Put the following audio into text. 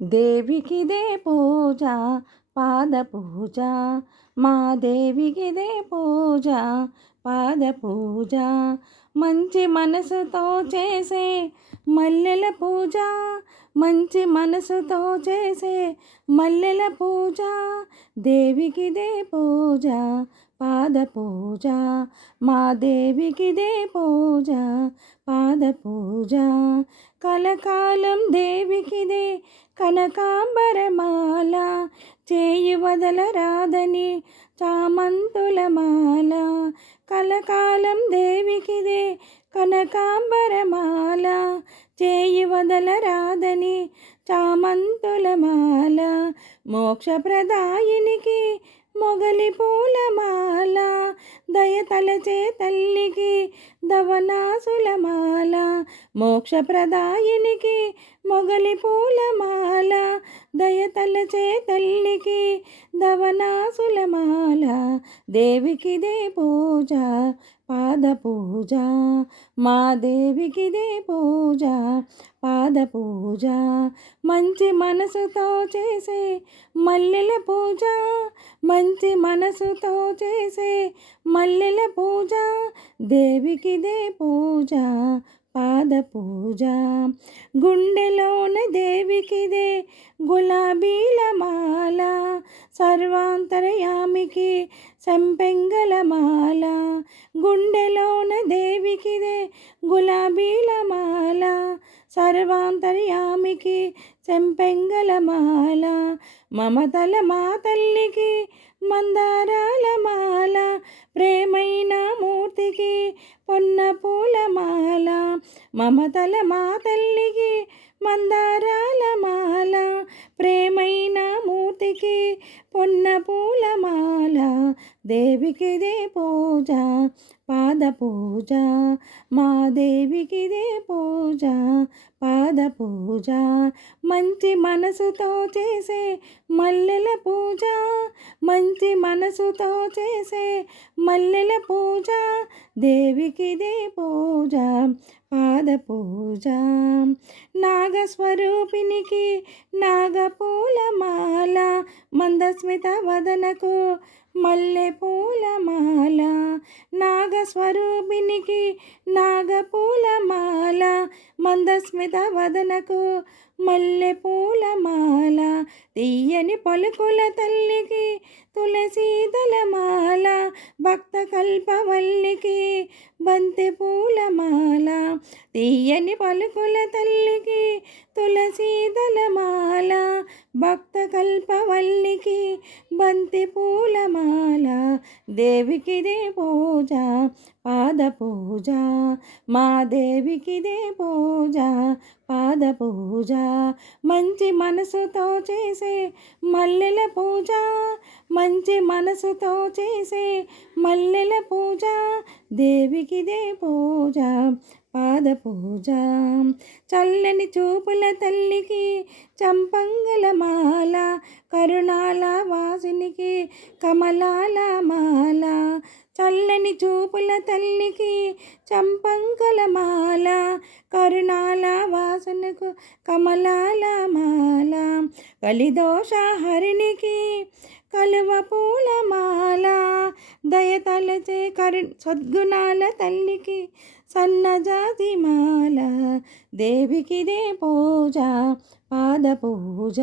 దేవికిదే పూజ పాద పూజ. మా దేవికిదే పూజ పాద పూజ. మంచి మనసుతో చేసే మల్లెల పూజ మంచి మనసుతో చేసే మల్లెల పూజ. దేవికిదే పూజ పాద పూజ. మా దేవికిదే పూజ పాద పూజ. కలకాలం దేవికి కనకాంబరమాల చేయి వదలరాదని చామంతుల మాల. కలకాలం దేవికిదే కనకాంబరమాల చేయి వదలరాదని చామంతుల మాల. మోక్షప్రదాయినికి మొగలి పూలమాల దయతలచే తల్లికి దవనాసులమాల మోక్షప్రదాయినికి మొగలి పూలమాల దయతలచే తల్లికి దవనాసులమాల దేవికిదే పూజ పాద పూజ. మా దేవికిదే పూజ పాద పూజ. మంచి మనసుతో చేసే మల్లెల పూజ మంచి మనసుతో చేసే మల్లెల పూజ. దేవికిదే పూజ పాద పూజ. గుండెలోన దేవికిదే గులాబీల మాల సర్వాంతరయామికి సంపెంగల మాల గుండెలోన దేవికిదే గులాబీల మాల సర్వాంతర్యామికి చెంపెంగల మాల మమతల మా తల్లికి మందారాల మాల ప్రేమైన మూర్తికి పొన్న పూలమాల మమతల మా తల్లికి మందారాల మాల దేవికిదే పూజ పాద పూజ. మా దేవికిదే పూజ పాద పూజ. మంచి మనసుతో చేసే మల్లెల పూజ మంచి మనసుతో చేసే మల్లెల పూజ. దేవికిదే పూజ పాదపూజ. నాగస్వరూపినికి నాగపూలమాల మందస్మిత వదనకు మల్లె పూలమాల నాగస్వరూపినికి నాగపూలమాల మందస్మిత వదనకు మల్లె పూలమాల తీయని పలుకుల తల్లికి తులసీదలమాల భక్త కల్పవల్లికి బంతి పూలమాల తీయని పలుకుల తల్లికి తులసీదలమాల భక్త కల్పవల్లికి బంతి పూలమాల దేవికిదే పూజ పాద పూజ మా దేవికిదే పూజ పాద పూజ. మంచి మనసుతో చేసే మల్లెల పూజ మంచి మనసుతో చేసే మల్లెల పూజ దేవికిదే పూజ పాదపూజ. చల్లని చూపుల తల్లికి చంపంగల మాల కరుణాల వాసినికి కమలాల మాల చల్లని చూపుల తల్లికి చంపంకల మాల కరుణాల వాసనకు కమలాల మాల కలిదోష హరినికి కలువ పూలమాల దయతలచే కరు సద్గుణాల తల్లికి సన్నజాతి మాల దేవికిదే పూజ పాద పూజ.